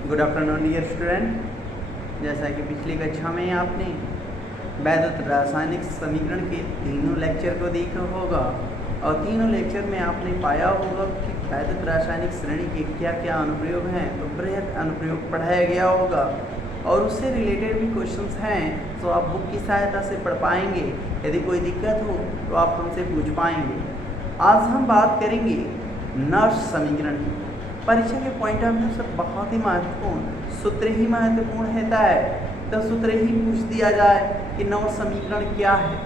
Good afternoon dear student. जैसा कि पिछली कक्षा में आपने वैद्युत रासायनिक समीकरण के तीनों लेक्चर को देखा होगा और तीनों लेक्चर में आपने पाया होगा कि वैद्युत रासायनिक श्रेणी के क्या क्या अनुप्रयोग हैं। तो बृहद अनुप्रयोग पढ़ाया गया होगा और उससे रिलेटेड भी क्वेश्चंस हैं, तो आप बुक की सहायता से पढ़ पाएंगे। यदि कोई दिक्कत हो तो आप हमसे पूछ पाएंगे। आज हम बात करेंगे नर्स समीकरण की। परीक्षा के पॉइंट ऑफ व्यू से बहुत ही महत्वपूर्ण सूत्र ही महत्वपूर्ण होता है। तो सूत्र ही पूछ दिया जाए कि नर्स समीकरण क्या है,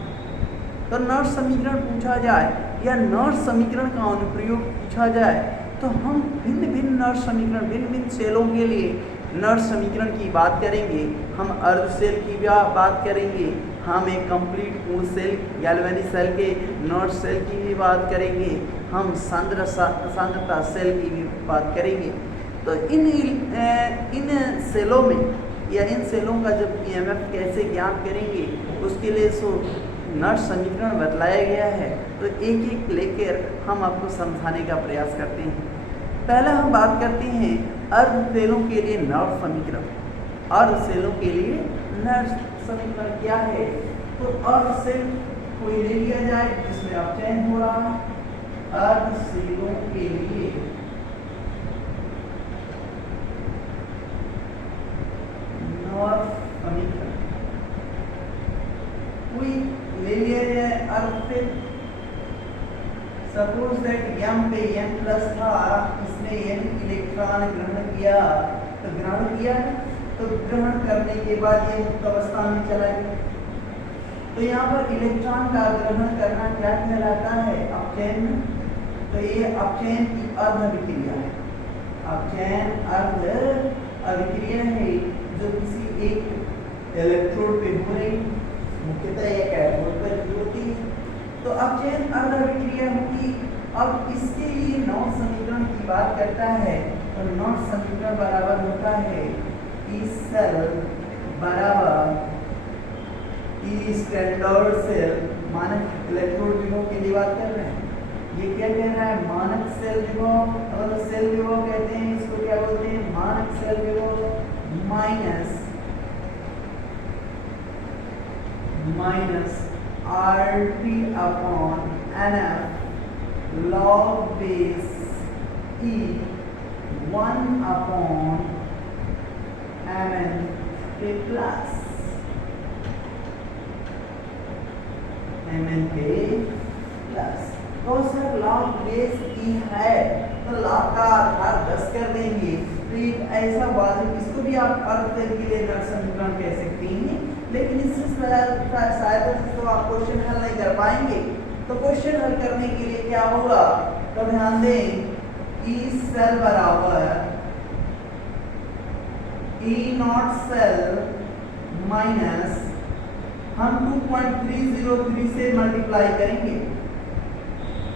तो नर्स समीकरण पूछा जाए या नर्स समीकरण का अनुप्रयोग पूछा जाए तो हम भिन्न भिन्न नर्स समीकरण भिन्न भिन्न सेलों के लिए नर्स समीकरण की बात करेंगे। हम अर्ध सेल की भी बात करेंगे, हम एक कंप्लीट पूर्ण सेल गैल्वेनिक सेल के नर्स सेल की भी बात करेंगे, हम सांद्रता सेल की भी बात करेंगे। तो इन सेलों में या इन सेलों का जब ईएमएफ कैसे ज्ञात करेंगे उसके लिए नर्स समीकरण बतलाया गया है। तो एक एक लेकर हम आपको समझाने का प्रयास करते हैं। पहला हम बात करते हैं अर्ध सेलों के लिए नर्स समीकरण। अर्ध सेलों के लिए नर्स समीकरण क्या है? तो अर्ध सेल कोई ले लिया जाए जिसमें अपचयन हो रहा है। अर्ध सेलों के लिए नर्स समीकरण कोई ले लिया जाए अर्ध सेल। सपोज दैट m पे n प्लस था, इसने n इलेक्ट्रॉन ग्रहण किया, तो ग्रहण किया तो ग्रहण करने के बाद ये मुक्त अवस्था में चला गया। तो यहाँ पर इलेक्ट्रॉन का ग्रहण करना क्या कहलाता है? अपचयन। तो ये अपचयन की अर्ध अभिक्रिया है। अपचयन अर्ध अभिक्रिया है जो किसी एक इलेक्ट्रोड पे हो रही, मुख्यतः यह कैथोड पर होती है। तो अपचयन अर्ध अभिक्रिया होगी। अब इसके लिए नॉट समीकरण की बात करता है तो नॉट समीकरण बराबर होता है ई सेल बराबर ई स्टैंडर्ड सेल। मानक इलेक्ट्रोड विभव के लिए बात कर रहे हैं। ये क्या कह रहा है? मानक सेल विभव। अगर सेल विभव कहते हैं इसको क्या बोलते हैं? मानक सेल विभव minus RT upon NF log base E 1 upon Mn के प्लस Mn के प्लस। तो सर log base E है तो log का आधार 10 कर देंगे। तो ये ऐसा वाला इसको भी आप अर्ध सेल के लिए नर्स समीकरण कह सकते हैं, लेकिन इससे सहायता से तो आप क्वेश्चन हल नहीं कर पाएंगे। तो क्वेश्चन हल करने के लिए क्या होगा? तो ध्यान दें ई सेल बराबर ई नॉट सेल माइनस हम 2.303 से मल्टीप्लाई करेंगे।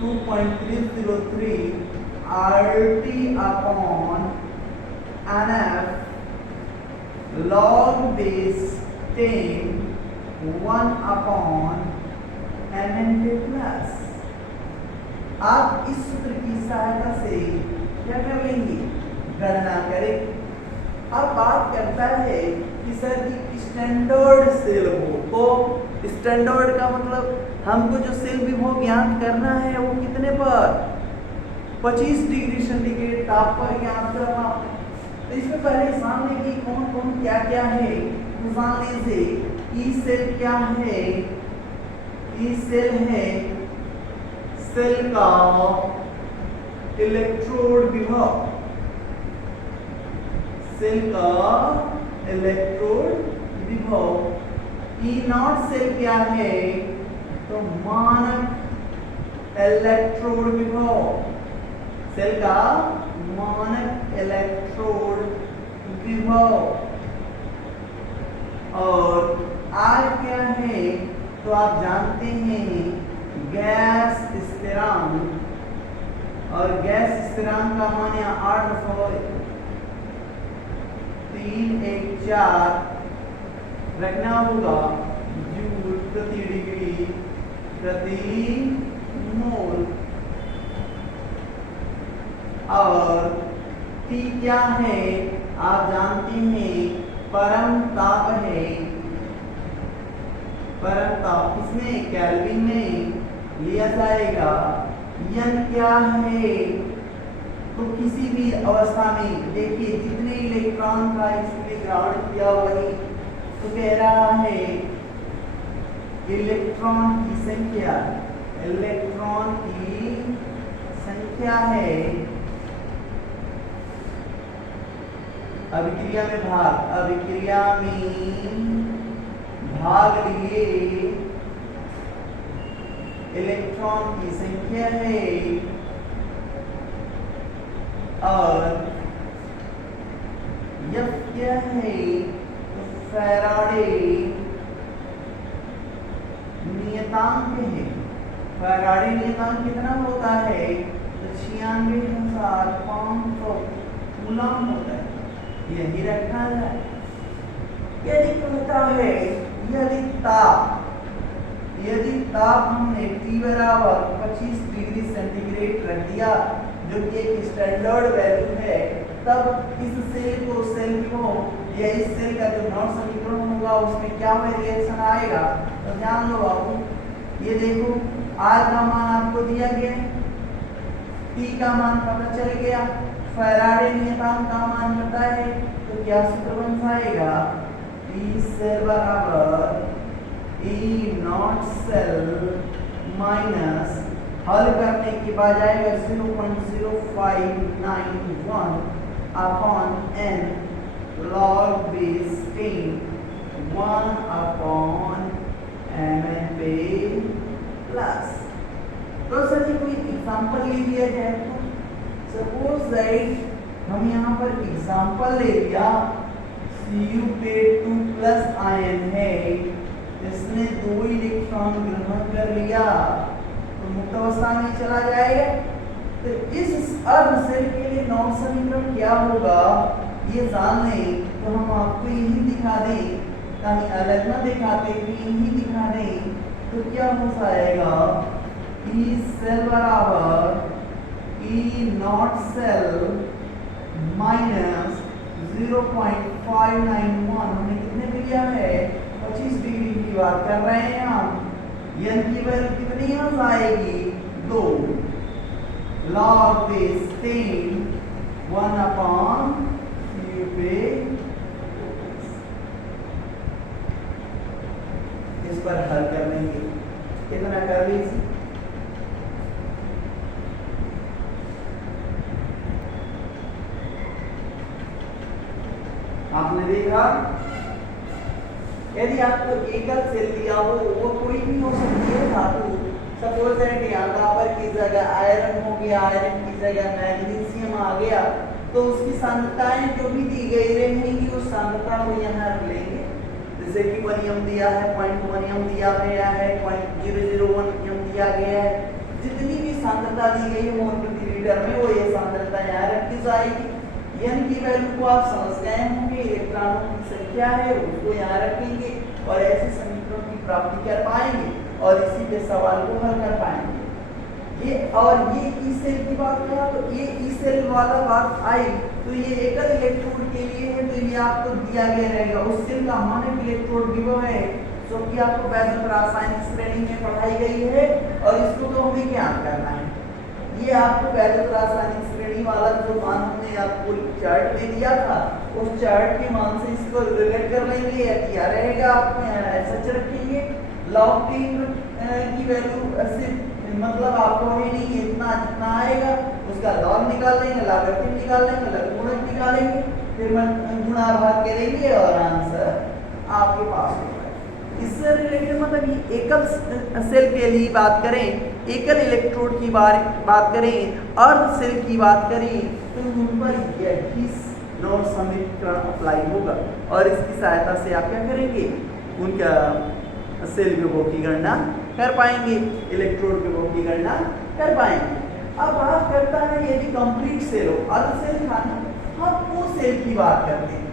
2.303 RT upon NF log base 10 1 upon Mn के प्लस। आप इस सूत्र की सहायता से क्या कर लेंगे? गणना करें। अब बात करता है कि सर की स्टैंडर्ड सेल हो, तो स्टैंडर्ड का मतलब हमको जो सेल विभव ज्ञात करना है वो कितने पर? 25 डिग्री सेंटीग्रेड ताप पर ज्ञात करना। तो इसमें पहले जान लेंगे कौन कौन क्या क्या है। तो जान लीजिए ई सेल क्या है? ई सेल है सेल का इलेक्ट्रोड विभव। सेल का इलेक्ट्रोड विभव। ई नॉट सेल क्या है? तो मानक इलेक्ट्रोड विभव। सेल का मानक इलेक्ट्रोड विभव। और आर क्या है? तो आप जानते हैं गैस स्थिरांक, और गैस स्थिरांक का मान यहाँ 8.314 रखना होगा जूल प्रति डिग्री प्रति मोल। और T क्या है? आप जानते हैं परम ताप है, परम ताप किसमें, केल्विन में लिया जाएगा। यन क्या है, तो किसी भी अवस्था में देखिए जितने इलेक्ट्रॉन का इसलिए ग्राउंड किया वही, तो कह रहा है इलेक्ट्रॉन की संख्या, इलेक्ट्रॉन की संख्या है अभिक्रिया में भाग, अभिक्रिया में भाग लिए इलेक्ट्रॉन की संख्या है, और F क्या है, तो फैराडे नियतांक है। फैराडे नियतांक कितना होता है, तो 96,500 कूलम होता है। यही रखा जाए। यदि कहता है यदि ताप हमने T बराबर 25 डिग्री सेंटीग्रेड रख दिया, जो कि एक स्टैंडर्ड वैल्यू है, तब इस सेल को या इस सेल का जो नॉट समीकरण होगा उसमें क्या वेरिएशन आएगा, तो जान लो बाबू। ये देखो R का मान आपको दिया गया, T का मान पता चल गया, फैराडे नियतांक का मान पता है, तो क्या सूत्र बन जाएगा, T सेल बराबर E नॉट सेल माइनस, हल करने के बाद आएगा 0.0591 upon n log base 10 1 upon mn पे प्लस। तो सर कोई एग्जांपल ले लिया जाए, तो सपोज दैट हम यहाँ पर एग्जांपल ले लिया Cu पे 2 प्लस आयन है, इसने 2 इलेक्ट्रॉन ग्रहण कर लिया, तो मुक्त अवस्था में चला जाएगा। तो इस अर्ध सेल के लिए नॉट समीकरण क्या होगा ये जान लें, तो हम आपको यही दिखा दें, कहीं अलग ना दिखाते हुए यही दिखा दें, तो क्या हो जाएगा, E सेल बराबर E नॉट सेल माइनस 0.591, हमने कितने पे लिया है, 25 डिग्री की बात कर रहे हैं हम। n की वैल्यू कितनी हो जाएगी, 2 log base 10 1 अपॉन Cu पे, इस पर हल कर लेंगे, कितना कर लीजिए, आपने देखा यदि आपको एकल सेल दिया हो, वो कोई भी हो सकती है धातु, सपोज दैट यहाँ कॉपर की जगह आयरन हो गया, आयरन की जगह मैग्नीशियम आ गया, तो उसकी सांद्रताएं जो भी दी गई रहेंगी उस सांद्रता को यहाँ रख लेंगे। जैसे कि 1 m दिया है, 0.1 m दिया गया है, 0.001 m दिया गया है, जितनी भी सांद्रता दी गई है मोल प्रति लीटर में, वो ये सांद्रता यहाँ रखी जाएगी। n की वैल्यू को आप समझ गए होंगे, इलेक्ट्रॉनों की संख्या है उसको यहाँ रखेंगे और ऐसे समीकरण की प्राप्ति कर पाएंगे और इसी के सवाल को हल कर पाएंगे। ये ई सेल की बात करा, तो ये ई सेल वाला बात आई, तो ये एकल इलेक्ट्रोड के लिए है, तो ये आपको दिया गया रहेगा। उस सेल का मानक इलेक्ट्रोड विभव है जो कि आपको वैद्युत रासायनिक श्रेणी में पढ़ाई गई है, और इसको तो हमें ज्ञात करना है। ये आपको वैद्युत रासायनिक श्रेणी वाला जो मान हमने आपको चार्ट में दिया था, उस चार्ट के मान से इसको रिलेट कर लेंगे, या दिया रहेगा आपको यहाँ ऐसा रखेंगे। log 10 की वैल्यू ऐसे मतलब आपको है नहीं, इतना जितना आएगा उसका log निकाल लेंगे, लॉगरिथम निकाल लेंगे, लघुगुणक निकालेंगे, फिर गुणा भाग करेंगे और आंसर आपके पास होगा। इससे रिलेटेड मतलब ये एकल सेल के लिए बात करें, एकल इलेक्ट्रोड की बात करें, अर्ध सेल की बात करें, तो उन पर यही नॉट समीकरण अप्लाई होगा, और इसकी सहायता से आप क्या करेंगे, उनका सेल विभव की गणना कर पाएंगे, इलेक्ट्रोड विभव की गणना कर पाएंगे। अब बात करता है यदि कंप्लीट सेल हो, अर्ध सेल था ना, हम पूर्ण सेल की बात करते हैं,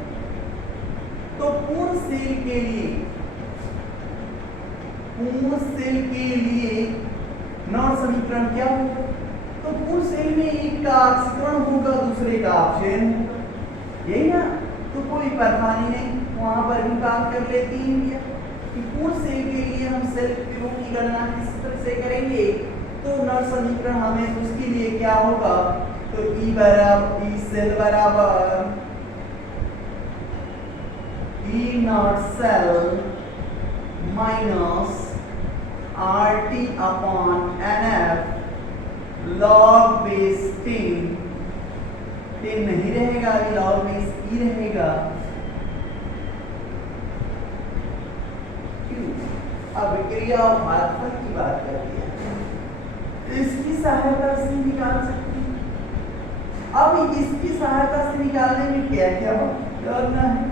तो पूर्ण सेल के लिए नॉट समीकरण क्या होगा, तो पूर्ण सेल में एक का ऑक्सीकरण होगा, दूसरे का अपचयन होगा। यही ना, तो कोई परेशानी नहीं, वहां पर भी काम कर लेती हैं कि पूर्ण सेल के लिए हम सेल Q की गणना किस तरह से करेंगे। तो नॉट समीकरण हमें उसके लिए क्या होगा, तो E बराबर E सेल बराबर E naught cell minus RT upon NF log base 10 नहीं रहेगा, ये लॉग बेस E रहेगा। अब क्रिया और भागफल की बात करते हैं, इसकी सहायता से निकाल सकते हैं। अब इसकी सहायता से निकालने में क्या क्या करना है,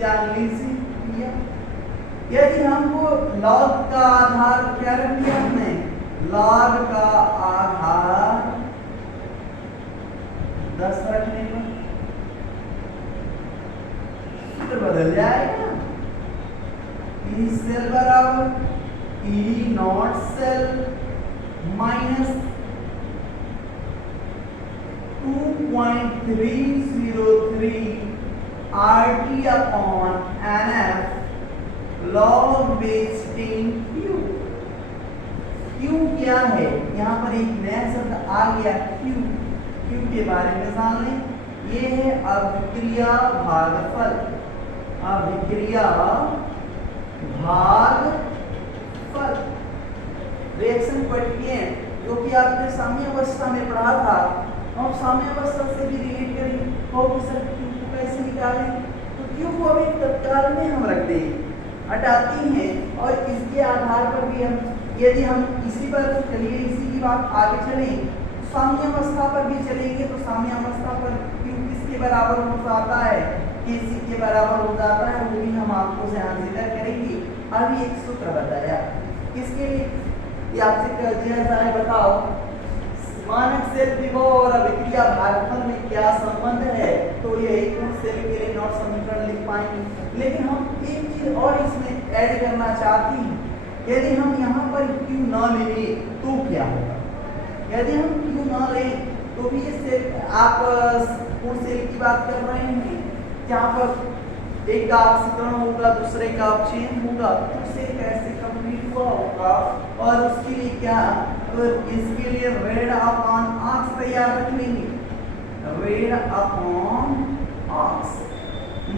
जान लीजिए। यदि हमको लॉग का आधार क्या रख दिया हमने, लॉग का आधार 10 रखने पर सूत्र बदल जाएगा। E सेल बराबर E naught cell minus 2.303 RT upon NF log base 10 Q। Q क्या है, यहाँ पर एक नया शब्द आ गया Q के बारे में जान लें। ये है अभिक्रिया भागफल, अभिक्रिया भागफल रिएक्शन कोएफिशिएंट, जो कि आपने साम्यावस्था में पढ़ा था। हम साम्यावस्था से भी रिलेट करेंगे कि सर Q को कैसे निकालें। तो Q को अभी तत्काल में हम रख दें, हटाती हैं, और इसके आधार पर भी हम, यदि हम इसी पर चलिए, इसी की बात आगे चलें, साम्यावस्था पर भी चलेंगे, तो साम्यावस्था पर Q किसके बराबर हो जाता है, Kc के बराबर हो जाता है। वो भी हम आपको ध्यान से करेंगे। अभी एक सूत्र बताया किसके लिए, ये आपसे कह दिया जाए, बताओ मानक सेल विभव और अभिक्रिया भागफल में क्या संबंध है। तो यही पूर्ण सेल के लिए नॉट समीकरण लिख पाएंगे। लेकिन हम एक चीज और इसमें ऐड करना चाहते हैं, यदि हम यहाँ पर Q न ले तो क्या होगा। यदि हम Q न लें तो भी ये सेल, आप पूर्ण सेल की बात कर रहे हैं, जहाँ पर एक का ऑक्सीकरण होगा, दूसरे का अपचयन होगा, तो सेल कैसे कंप्लीट हुआ होगा। और उसके लिए क्या, तो इसके लिए रेड अपॉन ऑक्स तैयार रख लेंगे, रेड अपॉन ऑक्स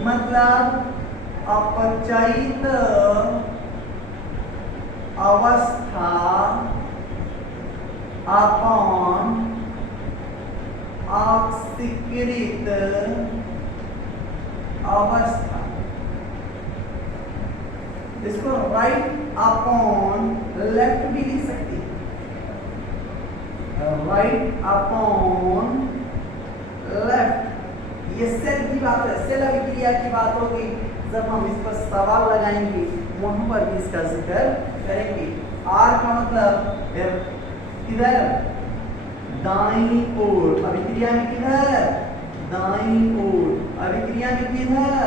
मतलब अपचयित अवस्था अपॉन ऑक्सीकृत अवस्था। इसको राइट अपॉन लेफ्ट भी लिख सकते हैं, राइट अपॉन लेफ्ट। ये सेल की बात है, सेल अभिक्रिया की बात होगी। जब हम इस पर सवाल लगाएंगे वहां पर भी इसका जिक्र करेंगे। आर का मतलब किधर, दाईं ओर, अभिक्रिया में किधर, दाईं ओर, अभिक्रिया में किधर,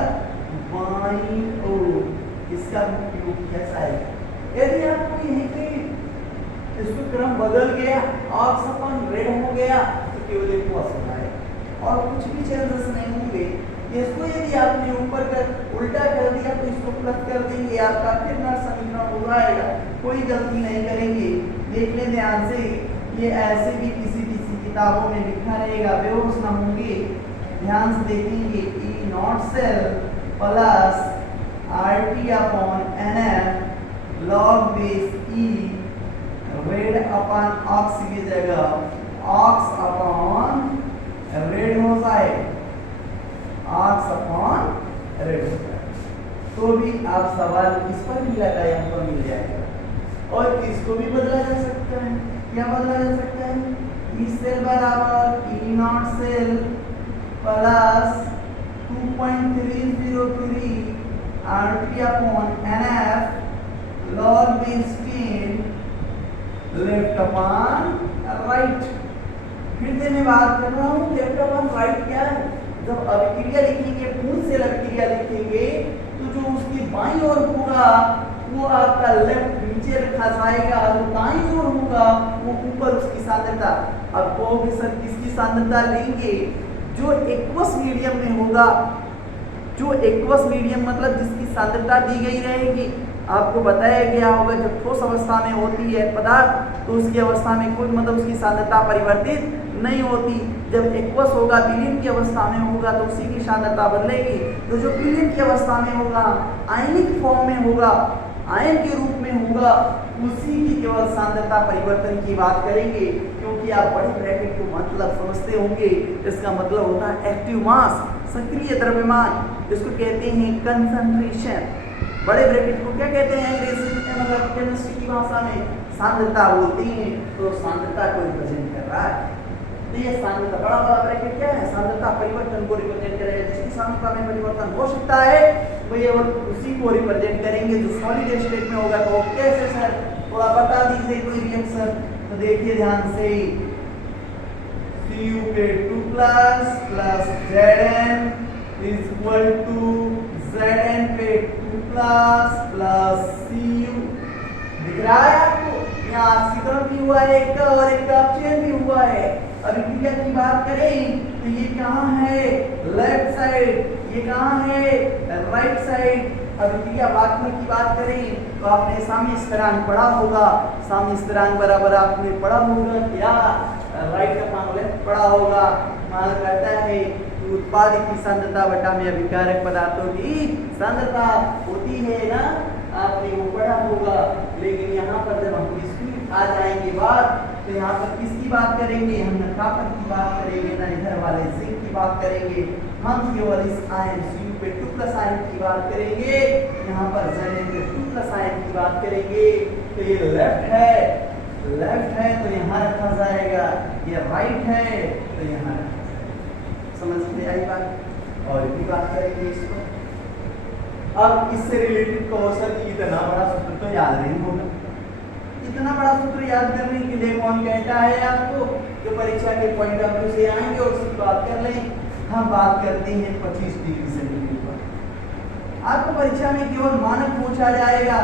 बाईं ओर। इसका उपयोग कैसा है, यदि आपको यहीं पे इसको क्रम बदल गया, ऑक्स अपन रेड हो गया, तो केवल एक पॉसिबल है और कुछ भी चेंजेस नहीं होंगे। इसको यदि आपने ऊपर कर उल्टा कर दिया तो इसको प्लस कर देंगे, आपका फिर नॉट समीकरण हो जाएगा। कोई गलती नहीं करेंगे, देख लें ध्यान से। ये ऐसे भी किसी किताबों में लिखा रहेगा, बेहोश ना होंगे, ध्यान से देखेंगे। E not cell plus RT upon NF log base E red upon ox की जगह ऑक्स अपॉन रेड हो जाए, ऑक्स अपॉन रेड हो जाए, तो भी आप सवाल इस पर भी लगाए हमको मिल जाएगा। और इसको भी बदला जा सकता है, क्या बदला जा सकता है, ई सेल बराबर E not cell plus 2.303 RT upon NF log base 10 left upon right. फिर से मैं बात कर रहा हूँ, लेफ्ट अपॉन राइट क्या है, जब अभिक्रिया लिखेंगे, पूर्ण सेल अभिक्रिया लिखेंगे, तो जो उसकी बाईं ओर होगा वो आपका लेफ्ट नीचे रखा जाएगा, जो दाईं ओर होगा वो ऊपर उसकी सांद्रता। अब कहोगे सर किसकी सांद्रता लेंगे, जो एक्वस मीडियम में होगा, जो एक्वस मीडियम मतलब जिसकी सांद्रता दी गई रहेगी, आपको बताया गया होगा जब ठोस अवस्था में होती है पदार्थ तो उसकी अवस्था में कोई मतलब उसकी सांद्रता परिवर्तित नहीं होती। जब एक्वस होगा, विलीन की अवस्था में होगा तो उसी की सांद्रता बदलेगी। तो जो विलीन की अवस्था में होगा, आयनिक फॉर्म में होगा, आयन के रूप में होगा, उसी की केवल सांद्रता परिवर्तन की बात करेंगे। क्योंकि आप बड़े ब्रैकेट को मतलब समझते होंगे, इसका मतलब होता है एक्टिव मास, सक्रिय द्रव्यमान, जिसको कहते हैं कंसंट्रेशन। बड़े ब्रैकेट को क्या कहते हैं अंग्रेजी में, मतलब केमिस्ट्री की भाषा में सांद्रता बोलते हैं। तो सांद्रता को रिप्रेजेंट कर रहा है। तो ये सांद्रता, बड़ा वाला ब्रैकेट क्या है, सांद्रता परिवर्तन को रिप्रेजेंट करेगा। जिसकी सांद्रता में परिवर्तन हो सकता है वही और उसी को रिप्रेजेंट करेंगे जो सॉलिड स्टेट में होगा। तो कैसे सर, थोड़ा बता दीजिए कोई रिएक्शन। तो देखिए ध्यान से, Cu2 plus Zn is equal to Zn पे 2 प्लस Cu। दिख रहा है आपको, यहाँ ऑक्सीकरण भी हुआ है एक का और एक का अपचयन भी हुआ है। अभिक्रिया की बात करें तो ये कहाँ है, लेफ्ट साइड, ये कहाँ है, राइट साइड। अभिक्रिया वाक्य की बात करें तो आपने साम्य स्थिरांक पढ़ा होगा। साम्य स्थिरांक बराबर आपने पढ़ा होगा क्या, राइट अपॉन लेफ्ट पढ़ा होगा। मान कहता है कि उत्पादित की सांद्रता बटा में अभिकारक पदार्थों की सांद्रता होती है ना, आपने वो पढ़ा होगा। लेकिन यहाँ पर जब हम इसकी आ जाएंगे बात तो यहाँ पर किसकी बात करेंगे, हम न कॉपर की बात करेंगे ना इधर वाले जिंक की बात करेंगे। हम केवल इस आयन Cu पे 2 प्लस आयन की बात करेंगे, यहाँ पर Zn पे 2 प्लस आयन की बात करेंगे। तो ये लेफ्ट है तो यहाँ रखा जाएगा, ये राइट है तो यहाँ रखा जाएगा। समझ में आई बात। और भी बात करेंगे इस पर। अब इससे रिलेटेड कौशल की इतना बड़ा सूत्र तो याद नहीं होगा। इतना बड़ा सूत्र याद करने के लिए कौन कहता है आपको, जो परीक्षा के पॉइंट ऑफ व्यू से आएंगे और उसकी बात कर लें। हम बात करते हैं 25 डिग्री सेंटीग्रेड पर। आपको परीक्षा में केवल मानक पूछा जाएगा,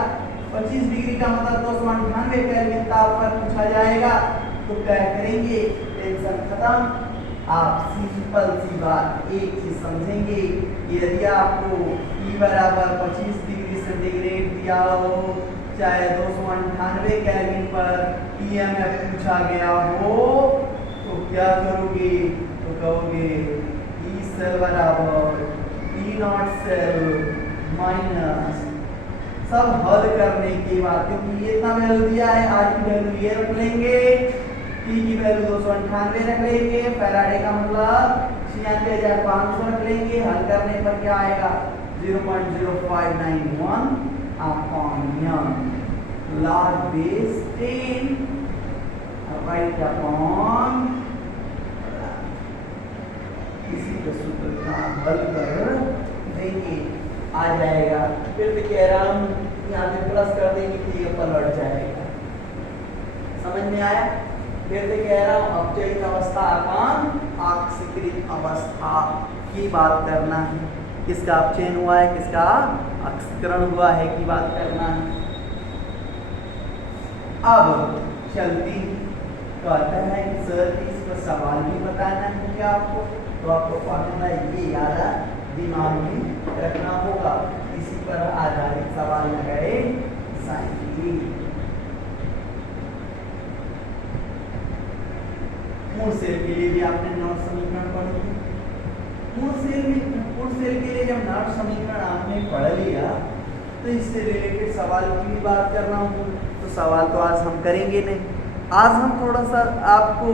25 डिग्री का मतलब 298 केल्विन ताप पर पूछा जाएगा। तो क्या करेंगे, टेंशन खत्म। आप सिंपल सी बात एक चीज समझेंगे, यदि आपको E बराबर 25 डिग्री सेंटीग्रेड दिया हो, चाहे 298 केल्विन पर EMF पूछा गया हो, तो क्या करोगे, तो कहोगे E सेल बराबर E नॉट सेल माइनस, सब हल करने के बाद, क्योंकि ये इतना वैल्यू दिया है, R की वैल्यू ये रख लेंगे, T की वैल्यू 298 रख लेंगे, फैराडे का मतलब 96,500 रख लेंगे। हल करने पर क्या आएगा, 0.0591 upon log base 10 right upon। इसी का सूत्र का हल कर देंगे, आ जाएगा। फिर भी कह रहा हूँ यहाँ पे प्लस कर देंगे तो ये पलट जाएगा। समझ में आया। फिर से कह रहा हूँ अपचयित अवस्था अपॉन ऑक्सीकृत अवस्था की बात करना है। किसका अपचयन हुआ है, किसका ऑक्सीकरण हुआ है की बात करना है। अब चलती कहता है कि सर इस पर सवाल भी बताना है क्या आपको, तो आपको फॉर्मूला ये याद दिमाग में रखना होगा। इसी पर आधारित सवाल लगाए जाएंगे। मूल सेल के लिए भी आपने नॉट समीकरण पढ़ लिया। मूल सेल के लिए जब नॉट समीकरण आपने पढ़ लिया तो इससे रिलेटेड सवाल की भी बात करना हो, तो सवाल तो आज हम करेंगे नहीं। आज हम थोड़ा सा आपको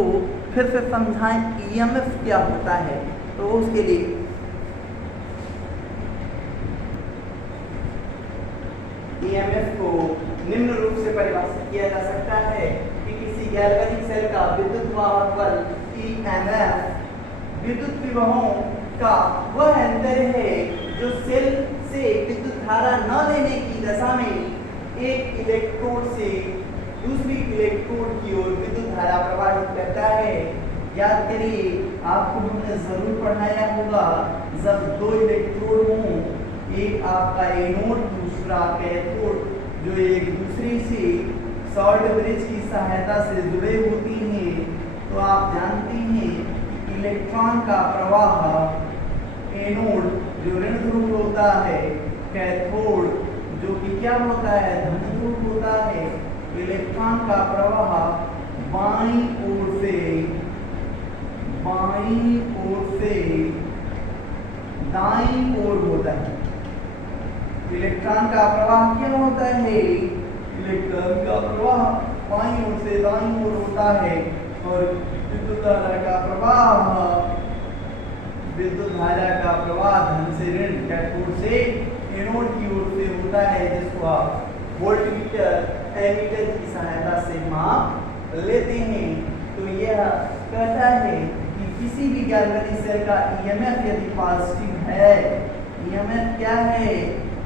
फिर से समझाएं EMF क्या होता है। तो उसके लिए EMF को निम्न रूप से परिभाषित किया जा सकता है कि किसी गैल्वेनिक सेल का विद्युत वाहक बल EMF विद्युत विभवों का वह अंतर है जो सेल से विद्युत धारा न देने की दशा में एक इलेक्ट्रोड से दूसरी इलेक्ट्रोड की ओर विद्युत धारा प्रवाहित करता है। याद करिए, आपको हमने जरूर पढ़ाया होगा, जब दो इलेक्ट्रोड हों, एक आपका एनोड दूसरा कैथोड, जो एक दूसरे से शॉर्ट ब्रिज की सहायता से जुड़े होती हैं, तो आप जानते हैं कि इलेक्ट्रॉन का प्रवाह एनोड जो ऋण ध्रुव होता है, कैथोड जो कि क्या होता है, धन ध्रुव होता है। इलेक्ट्रॉन का प्रवाह बाईं ओर से दाईं ओर होता है। इलेक्ट्रॉन का प्रवाह क्या होता है, इलेक्ट्रॉन का प्रवाह बाईं ओर से दाईं ओर होता है। और विद्युत धारा का प्रवाह धन से ऋण, कैथोड से एनोड की ओर से होता है, जिसको आप वोल्टमीटर एमीटर की सहायता से माप लेते हैं। तो यह कहता है कि किसी भी गैल्वेनिक सेल का ईएमएफ यदि पॉजिटिव है, ईएमएफ क्या है,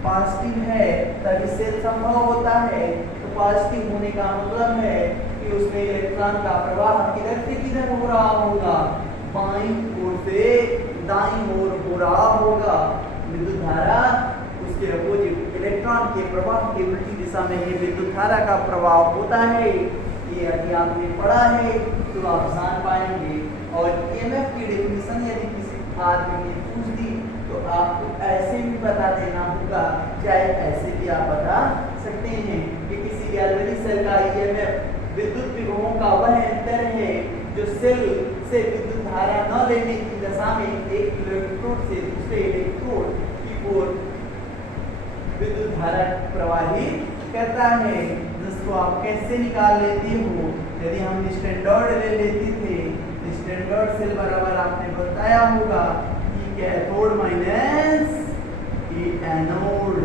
पॉजिटिव है, तभी सेल संभव होता है। तो पॉजिटिव होने का मतलब है कि उसमें इलेक्ट्रॉन का प्रवाह किधर से किधर हो रहा होगा, बाईं ओर से दाईं ओर हो रहा होगा। विद्युत धारा उसके अपोजिट इलेक्ट्रॉन के प्रवाह की उल्टी दिशा में ही विद्युत धारा का प्रवाह होता है। ये यदि आपने पढ़ा है तो आप जान पाएंगे। और ईएमएफ की डेफिनेशन यदि किसी आदमी ने पूछ दी तो आपको ऐसे भी बता देना होगा, चाहे ऐसे भी आप बता सकते हैं कि किसी गैल्वेनिक सेल का ईएमएफ विद्युत विभवों का वह अंतर है जो सेल से विद्युत धारा न लेने की दशा में एक इलेक्ट्रोड से दूसरे इलेक्ट्रोड की ओर विद्युत धारा प्रवाहित करता है, जिसको आप कैसे निकाल लेते हो। यदि हम स्टैंडर्ड ले लेते थे, स्टैंडर्ड सेल बराबर आपने बताया होगा कि कैथोड माइनस एनोड,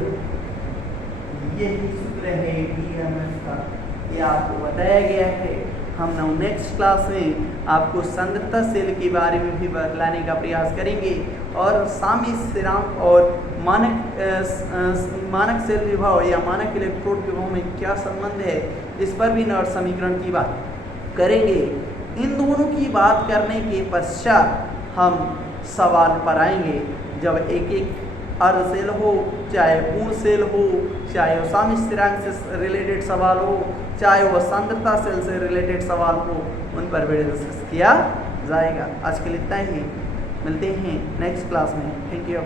यही सूत्र है ईएमएफ का, ये आपको बताया गया है। हम नाउ नेक्स्ट क्लास में आपको सांद्रता सेल के बारे में भी बतलाने का प्रयास करेंगे और साम्य स्थिरांक और मानक सेल विभव या मानक इलेक्ट्रोड विभव में क्या संबंध है, इस पर भी नॉट समीकरण की बात करेंगे। इन दोनों की बात करने के पश्चात हम सवाल पर आएंगे। जब एक एक अर्ध सेल हो, चाहे पूर्ण सेल हो, चाहे वो साम्य स्थिरांक से रिलेटेड सवाल हो, चाहे वह सांद्रता सेल से रिलेटेड सवाल हो, उन पर भी डिस्कस किया जाएगा। आज के लिए इतना ही, मिलते हैं नेक्स्ट क्लास में। Thank you.